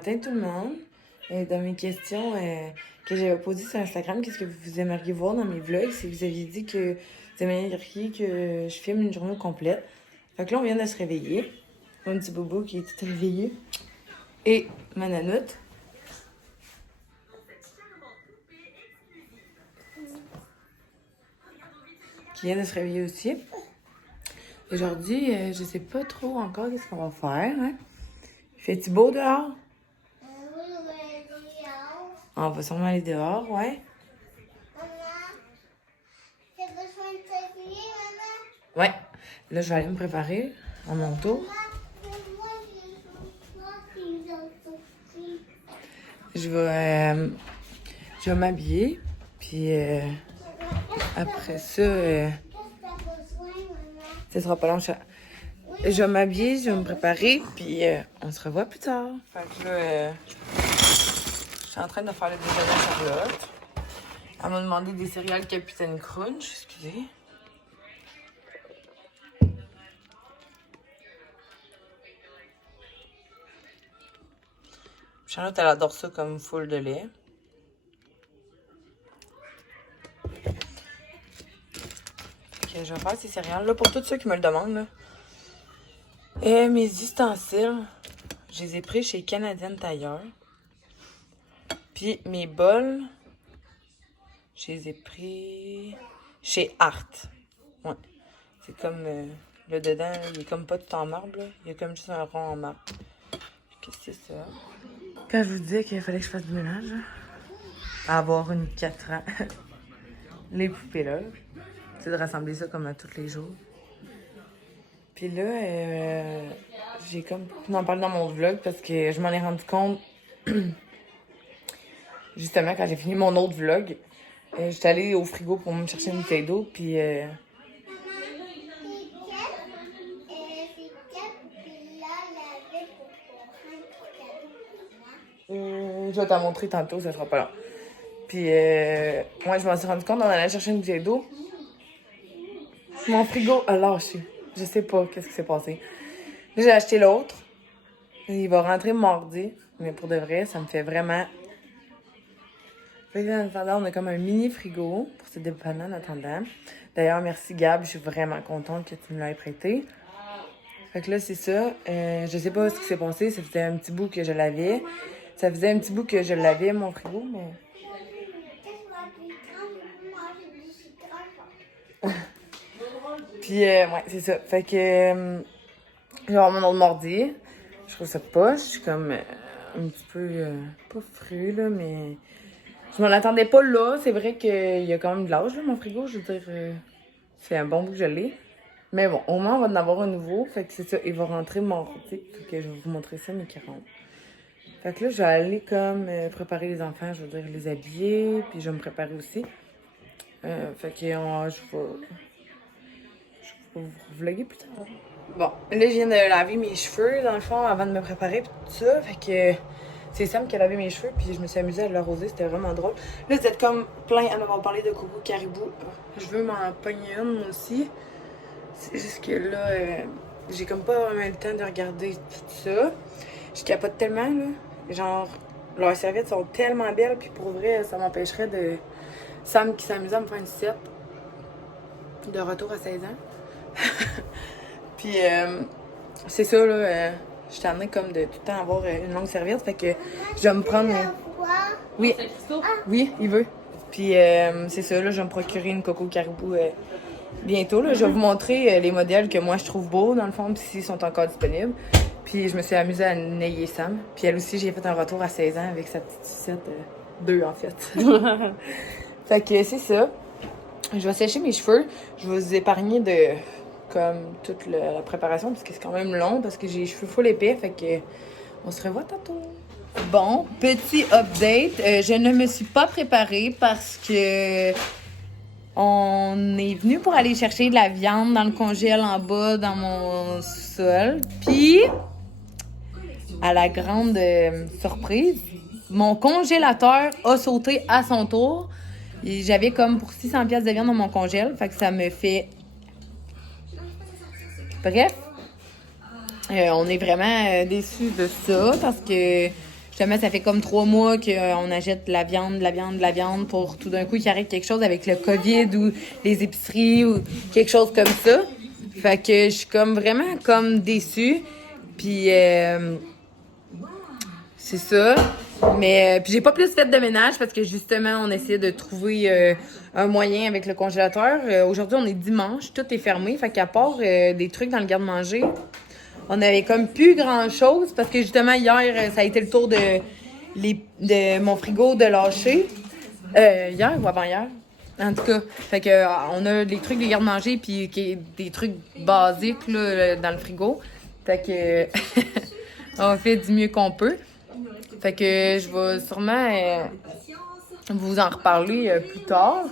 matin tout le monde. Dans mes questions que j'avais posées sur Instagram, qu'est-ce que vous aimeriez voir dans mes vlogs? C'est que vous aviez dit que vous aimeriez que je filme une journée complète. Fait que là, on vient de se réveiller. Mon petit bobo qui est tout réveillé. Et ma nanoute. Qui vient de se réveiller aussi. Aujourd'hui, je sais pas trop encore qu'est-ce qu'on va faire. Hein? Fait-il beau dehors? Oui, on va aller dehors. On va sûrement aller dehors, ouais. Maman, t'as besoin de t'habiller, maman? Ouais. Là, je vais aller me préparer à mon tour. Maman, moi, je crois qu'ils ont sorti. Je vais m'habiller. Puis après ça, Qu'est-ce que t'as besoin, maman? ça sera pas long. Je vais m'habiller, je vais me préparer. Puis on se revoit plus tard. Fait que là, je suis en train de faire le déjeuner à Charlotte. Elle m'a demandé des céréales Capitaine Crunch. Excusez. Charlotte, elle adore ça comme full de lait. Ok, je vais faire ces céréales. Là, pour tous ceux qui me le demandent, là. Et mes ustensiles, je les ai pris chez Canadian Tire. Puis mes bols, je les ai pris chez Art. Ouais. C'est comme le dedans, il est comme pas tout en marbre, là. Il y a comme juste un rond en marbre. Qu'est-ce que c'est ça? Quand je vous disais qu'il fallait que je fasse du ménage, là, à avoir une 4 ans, les poupées là, c'est de rassembler ça comme à tous les jours. Puis là, j'ai comme pu en parler dans mon vlog parce que je m'en ai rendu compte justement quand j'ai fini mon autre vlog. J'étais allée au frigo pour me chercher une bouteille d'eau, puis je vais t'en montrer tantôt, ça sera pas long. Puis, moi, je m'en suis rendu compte en allant chercher une bouteille d'eau. Mon frigo a lâché. Je sais pas qu'est-ce qui s'est passé. Là, j'ai acheté l'autre. Il va rentrer mardi. Mais pour de vrai, ça me fait vraiment... Fait que là, en attendant, on a comme un mini frigo pour se dépanner en attendant. D'ailleurs, merci Gab, je suis vraiment contente que tu me l'aies prêté. Fait que là, c'est ça. Je sais pas ce qui s'est passé. Ça faisait un petit bout que je l'avais. Ça faisait un petit bout que je l'avais, mon frigo, mais... Puis, ouais, c'est ça. Fait que, genre, mon autre mardi, je trouve ça poche. Je suis comme un petit peu, pas fru, là, mais je m'en attendais pas là. C'est vrai qu'il y a quand même de l'âge, là, mon frigo. Je veux dire, c'est un bon bout que je l'ai. Mais bon, au moins, on va en avoir un nouveau. Fait que c'est ça, il va rentrer mardi. Fait que je vais vous montrer ça, mes 40. Fait que là, je vais aller comme préparer les enfants, je veux dire, les habiller. Puis je vais me préparer aussi. Fait que je vais vous vlogger plus tard. Bon, là, je viens de laver mes cheveux, dans le fond, avant de me préparer, pis tout ça. Fait que c'est Sam qui a lavé mes cheveux, puis je me suis amusée à l'arroser, c'était vraiment drôle. Là, vous êtes comme plein à m'avoir parlé de Coco Caribou. Je veux m'en pogner une, moi aussi. C'est juste que là, j'ai comme pas vraiment le temps de regarder tout ça. Je capote tellement, là. Genre, leurs serviettes sont tellement belles, puis pour vrai, ça m'empêcherait de... Sam qui s'amusait à me faire une set de retour à 16 ans. Puis, c'est ça, là. Je suis amenée comme de tout le temps avoir une longue serviette. Fait que je vais me prendre. Oui, oui, il veut. Puis, c'est ça, là. Je vais me procurer une Coco Caribou bientôt, là. Je vais vous montrer les modèles que moi je trouve beaux, dans le fond, puis s'ils sont encore disponibles. Puis, je me suis amusée à nailler Sam. Puis, elle aussi, j'ai fait un retour à 16 ans avec sa petite sucette. 2, en fait. Fait que c'est ça. Je vais sécher mes cheveux. Je vais vous épargner de comme toute la préparation parce que c'est quand même long parce que j'ai les cheveux full épais. Fait que on se revoit tantôt. Bon, petit update. Je ne me suis pas préparée parce que on est venu pour aller chercher de la viande dans le congèle en bas dans mon sol. Puis, à la grande surprise, mon congélateur a sauté à son tour. J'avais comme pour 600$ de viande dans mon congèle. Fait que ça me fait... Bref. On est vraiment déçus de ça parce que je Justement, ça fait comme 3 mois qu'on achète de la viande pour tout d'un coup qu'il arrive quelque chose avec le COVID ou les épiceries ou quelque chose comme ça. Fait que je suis comme vraiment comme déçue. Puis c'est ça. Mais puis j'ai pas plus fait de ménage parce que justement, on essayait de trouver un moyen avec le congélateur. Aujourd'hui, on est dimanche, tout est fermé. Fait qu'à part des trucs dans le garde-manger, on avait comme plus grand-chose parce que justement, hier, ça a été le tour de mon frigo de lâcher. Hier ou avant-hier? En tout cas, fait que on a des trucs de garde-manger puis des trucs basiques là, dans le frigo. Fait que on fait du mieux qu'on peut. Fait que je vais sûrement vous en reparler plus tard.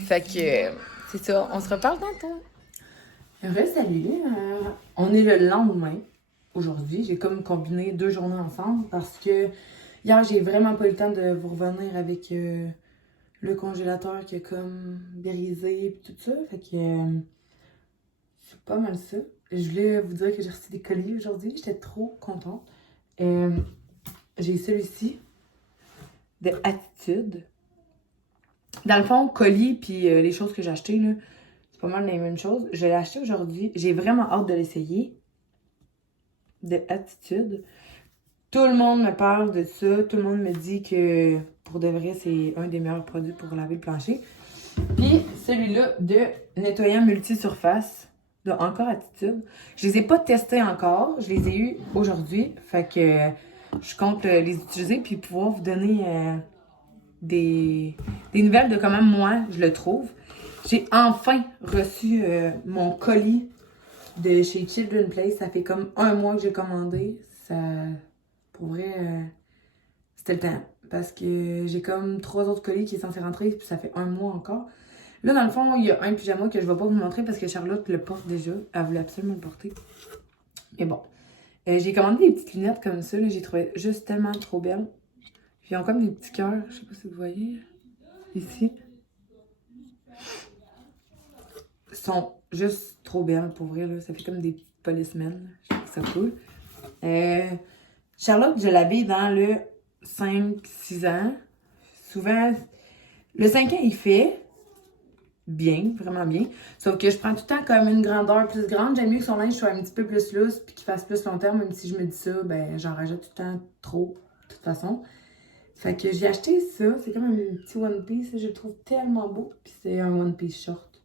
Fait que c'est ça, on se reparle tantôt. Salut, on est le lendemain. Aujourd'hui, j'ai comme combiné 2 journées ensemble parce que hier, j'ai vraiment pas eu le temps de vous revenir avec le congélateur qui a comme brisé et tout ça. Fait que c'est pas mal ça. Je voulais vous dire que j'ai reçu des colis aujourd'hui. J'étais trop contente. J'ai celui-ci de Attitude. Dans le fond, colis puis les choses que j'ai achetées, là, c'est pas mal les mêmes choses. Je l'ai acheté aujourd'hui. J'ai vraiment hâte de l'essayer. De Attitude. Tout le monde me parle de ça. Tout le monde me dit que pour de vrai, c'est un des meilleurs produits pour laver le plancher. Puis celui-là de nettoyant multisurface de Encore Attitude. Je les ai pas testés encore. Je les ai eus aujourd'hui. Fait que je compte les utiliser puis pouvoir vous donner des nouvelles de comment moi je le trouve. J'ai enfin reçu mon colis de chez Children's Place. Ça fait comme 1 mois que j'ai commandé. Ça, pour vrai, c'était le temps. Parce que j'ai comme 3 autres colis qui sont censés rentrer, puis ça fait 1 mois encore. Là, dans le fond, il y a un pyjama que je vais pas vous montrer parce que Charlotte le porte déjà. Elle voulait absolument le porter. Mais bon. J'ai commandé des petites lunettes comme ça. J'ai trouvé juste tellement trop belles. Puis ils ont comme des petits cœurs. Je sais pas si vous voyez. Ici. Ils sont juste trop belles pour vrai. Là. Ça fait comme des petites policemen. Je trouve ça cool. Charlotte, je l'avais dans le 5-6 ans. Souvent, le 5 ans, il fait bien, vraiment bien. Sauf que je prends tout le temps comme une grandeur plus grande. J'aime mieux que son linge soit un petit peu plus lousse puis qu'il fasse plus longtemps. Même si je me dis ça, ben j'en rajoute tout le temps trop, de toute façon. Fait que j'ai acheté ça. C'est comme un petit One Piece. Je le trouve tellement beau. Puis c'est un One Piece short.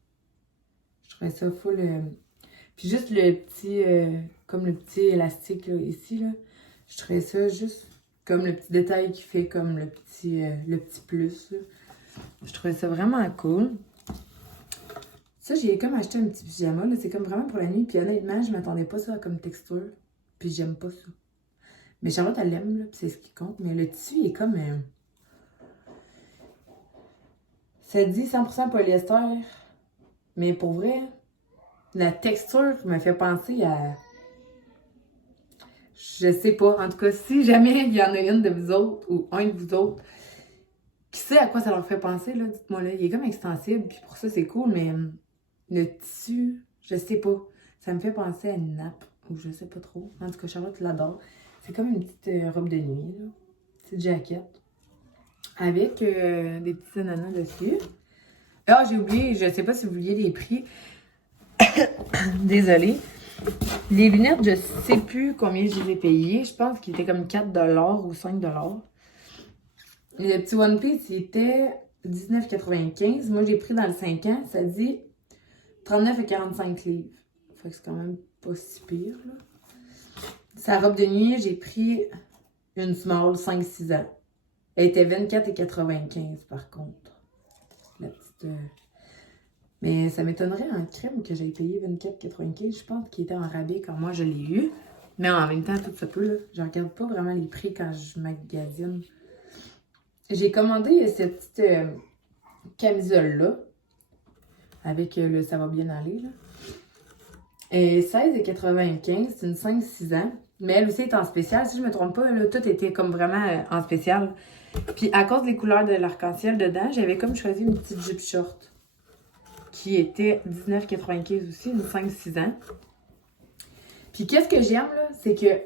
Je trouvais ça full. Puis juste le petit, comme le petit élastique là, ici, là. Je trouvais ça juste comme le petit détail qui fait comme le petit plus. Là. Je trouvais ça vraiment cool. Ça, j'ai comme acheté un petit pyjama. Là. C'est comme vraiment pour la nuit. Puis honnêtement, je m'attendais pas à ça comme texture. Puis j'aime pas ça. Mais Charlotte, elle l'aime, là. Puis c'est ce qui compte. Mais le tissu, il est comme... ça dit 100% polyester. Mais pour vrai, la texture me fait penser à... Je sais pas. En tout cas, si jamais il y en a une de vous autres ou un de vous autres qui sait à quoi ça leur fait penser, là, dites-moi là. Il est comme extensible. Puis pour ça, c'est cool. Mais le tissu, je sais pas. Ça me fait penser à une nappe. Ou je sais pas trop. En tout cas, Charlotte l'adore. C'est comme une petite robe de nuit, là. Petite jaquette. Avec des petits ananas dessus. Ah, j'ai oublié, je sais pas si vous vouliez les prix. Désolée. Les lunettes, je sais plus combien je les ai payées. Je pense qu'ils étaient comme 4$ ou 5$. Le petit One Piece, il était 19,95. Moi, j'ai pris dans le 5 ans. Ça dit 39,45 livres. Fait que c'est quand même pas si pire, là. Sa robe de nuit, j'ai pris une small 5-6 ans. Elle était 24,95 par contre. La petite... Mais ça m'étonnerait en crème que j'aille payé 24,95. Je pense qu'il était en rabais quand moi je l'ai eu. Mais en même temps, tout ça peut, là. Je regarde pas vraiment les prix quand je magasine. J'ai commandé cette petite camisole-là. Avec le ça va bien aller, là. Et 16,95, c'est une 5-6 ans. Mais elle aussi est en spécial. Si je me trompe pas, là, tout était comme vraiment en spécial. Puis à cause des couleurs de l'arc-en-ciel dedans, j'avais comme choisi une petite jupe short. Qui était 19,95 aussi, une 5-6 ans. Puis qu'est-ce que j'aime, là, c'est que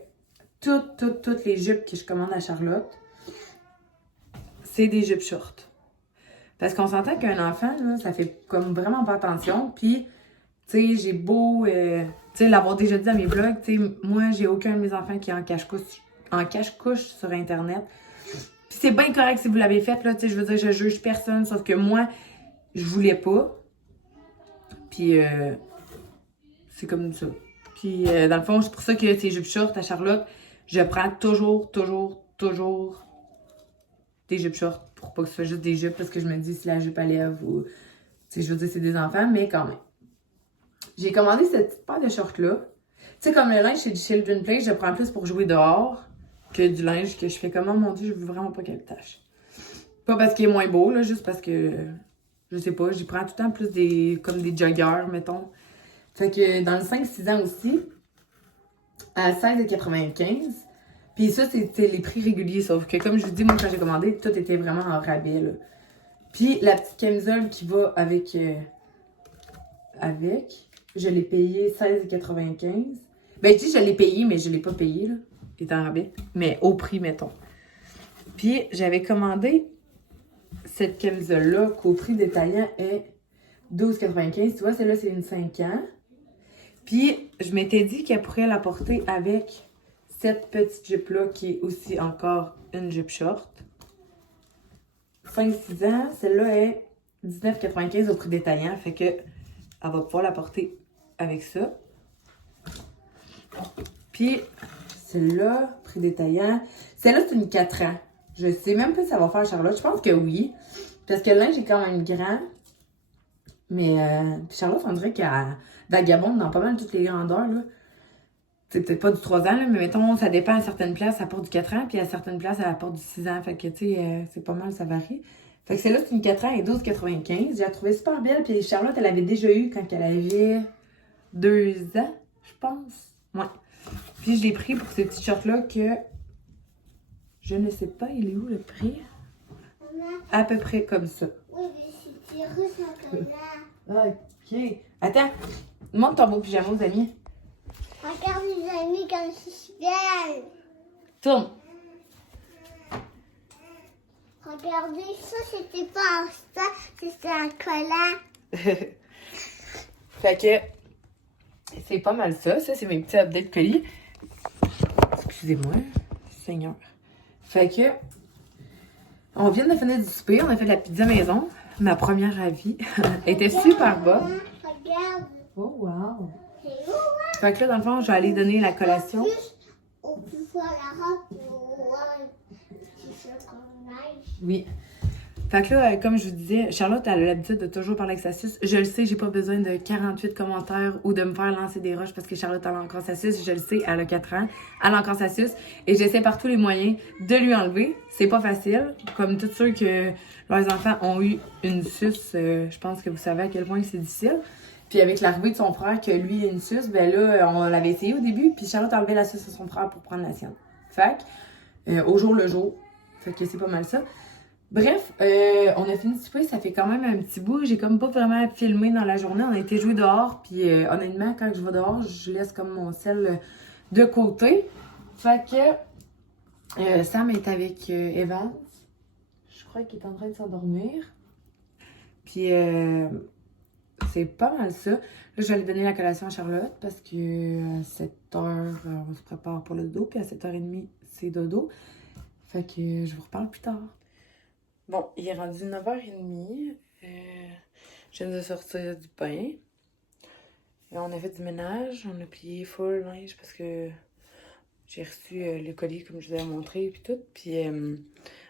toutes les jupes que je commande à Charlotte, c'est des jupes short. Parce qu'on s'entend qu'un enfant, là, ça fait comme vraiment pas attention. Puis, tu sais, j'ai beau, tu sais, l'avoir déjà dit à mes vlogs, tu sais, moi, j'ai aucun de mes enfants qui est en cache-couche sur Internet. Puis c'est bien correct si vous l'avez fait, là, tu sais, je veux dire, je juge personne, sauf que moi, je voulais pas. Puis, c'est comme ça. Puis, dans le fond, c'est pour ça que ces jupes short à Charlotte, je prends toujours des jupes short pour pas que ce soit juste des jupes parce que je me dis si la jupe à lèvres ou. Tu sais, je veux dire, c'est des enfants, mais quand même. J'ai commandé cette petite paire de shorts-là. Tu sais, comme le linge chez Children's Place, je prends plus pour jouer dehors que du linge que je fais comme, oh mon Dieu, je veux vraiment pas qu'elle tâche. Pas parce qu'il est moins beau, là, juste parce que. Je sais pas, j'y prends tout le temps plus comme des joggers, mettons. Fait que dans le 5-6 ans aussi, à 16,95. Puis ça, c'était les prix réguliers, sauf que comme je vous dis, moi, quand j'ai commandé, tout était vraiment en rabais, là. Puis la petite camisole qui va avec, je l'ai payé 16,95. Ben, je dis je l'ai payé, mais je l'ai pas payé, là. Il est en rabais, mais au prix, mettons. Puis j'avais commandé cette camisole-là, qu'au prix détaillant est 12,95. Tu vois, celle-là, c'est une 5 ans. Puis, je m'étais dit qu'elle pourrait la porter avec cette petite jupe-là, qui est aussi encore une jupe short. 5-6 ans, celle-là est 19,95 au prix détaillant. Fait que, elle va pouvoir la porter avec ça. Puis, celle-là, prix détaillant. Celle-là, c'est une 4 ans. Je sais même pas si ça va faire Charlotte. Je pense que oui. Parce que le linge est quand même grand. Mais Charlotte, on dirait qu'elle vagabonde dans pas mal toutes les grandeurs, là. C'est peut-être pas du 3 ans, là, mais mettons, ça dépend à certaines places, ça porte du 4 ans, puis à certaines places, elle apporte du 6 ans. Fait que, tu sais, c'est pas mal, ça varie. Fait que celle-là, c'est une 4 ans et 12,95. J'ai la trouvée super belle, puis Charlotte, elle avait déjà eu quand elle avait 2 ans, je pense. Ouais. Puis je l'ai pris pour ces petits shorts-là que je ne sais pas, il est où le prix? À peu près comme ça. Oui, mais c'est russe en colère. Ok. Attends, montre ton beau pyjama aux amis. Regarde les amis comme je suis belle. Tourne. Regardez, ça c'était pas un star, c'était un collant. Fait que c'est pas mal ça. Ça, c'est mes petits updates colis. Excusez-moi, Seigneur. Fait que on vient de finir du souper. On a fait de la pizza maison. Ma première à vie. Elle était super bonne. Regarde. Oh, wow. C'est où, hein? Fait que là, dans le fond, je vais aller donner la collation. On peut voir la robe pour voir si c'est comme neige. Oui. Fait que là, comme je vous disais, Charlotte, elle a l'habitude de toujours parler avec sa suce. Je le sais, j'ai pas besoin de 48 commentaires ou de me faire lancer des roches parce que Charlotte, elle a encore sa suce. Je le sais, elle a 4 ans. Elle a encore sa suce. Et j'essaie par tous les moyens de lui enlever. C'est pas facile. Comme tous ceux que leurs enfants ont eu une suce, je pense que vous savez à quel point c'est difficile. Puis avec l'arrivée de son frère, que lui a une suce, ben là, on l'avait essayé au début. Puis Charlotte a enlevé la suce à son frère pour prendre la sienne. Fait que, au jour le jour. Fait que c'est pas mal ça. Bref, on a fini de souper, ça fait quand même un petit bout. J'ai comme pas vraiment filmé dans la journée. On a été jouer dehors, puis honnêtement, quand je vais dehors, je laisse comme mon sel de côté. Fait que Sam est avec Evans. Je crois qu'il est en train de s'endormir. Puis c'est pas mal ça. Là, je vais aller donner la collation à Charlotte parce que à 7h, on se prépare pour le dodo, puis à 7h30, c'est dodo. Fait que je vous reparle plus tard. Bon, il est rendu 9h30. Je viens de sortir du bain. Et on a fait du ménage. On a plié full linge parce que j'ai reçu le colis comme je vous avais montré puis tout. Puis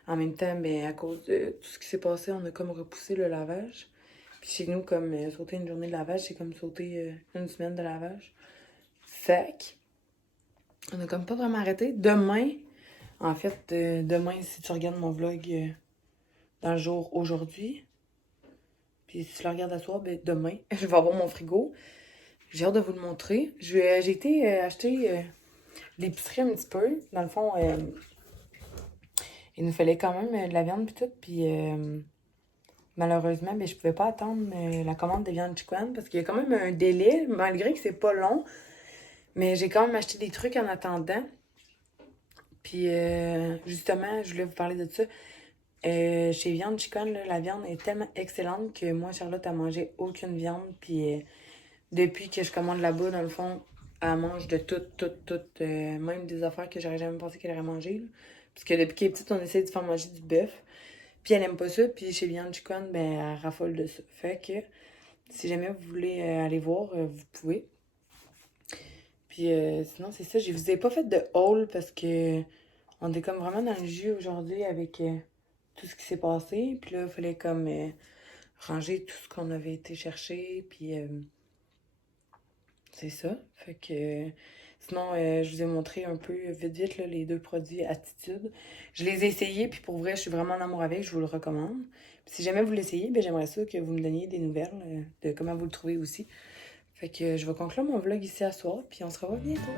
en même temps, ben, à cause de tout ce qui s'est passé, on a comme repoussé le lavage. Puis chez nous, comme sauter une journée de lavage, c'est comme sauter une semaine de lavage. Fait on a comme pas vraiment arrêté. Demain, en fait, demain, si tu regardes mon vlog... dans le jour aujourd'hui. Puis si tu le regardes à soir, ben demain, je vais avoir mon frigo. J'ai hâte de vous le montrer. J'ai été acheter l'épicerie un petit peu. Dans le fond, il nous fallait quand même de la viande puis tout. Puis malheureusement, ben, je pouvais pas attendre la commande de viande chicken parce qu'il y a quand même un délai, malgré que c'est pas long. Mais j'ai quand même acheté des trucs en attendant. Puis justement, je voulais vous parler de ça. Chez Viande Chicken, là, la viande est tellement excellente que moi, Charlotte, a mangé aucune viande. Puis depuis que je commande là-bas, dans le fond, elle mange de tout. Même des affaires que j'aurais jamais pensé qu'elle aurait mangé. Là. Parce que depuis qu'elle est petite, on essaie de faire manger du bœuf. Puis elle aime pas ça. Puis chez Viande Chicken, ben, elle raffole de ça. Fait que si jamais vous voulez aller voir, vous pouvez. Puis sinon, c'est ça. Je vous ai pas fait de haul parce que on est comme vraiment dans le jus aujourd'hui avec tout ce qui s'est passé. Puis là, il fallait comme ranger tout ce qu'on avait été chercher. Puis c'est ça. Fait que sinon, je vous ai montré un peu vite là, les deux produits Attitude. Je les ai essayés, puis pour vrai, je suis vraiment en amour avec. Je vous le recommande. Puis si jamais vous l'essayez, ben, j'aimerais ça que vous me donniez des nouvelles de comment vous le trouvez aussi. Fait que je vais conclure mon vlog ici à soir, puis on se revoit bientôt.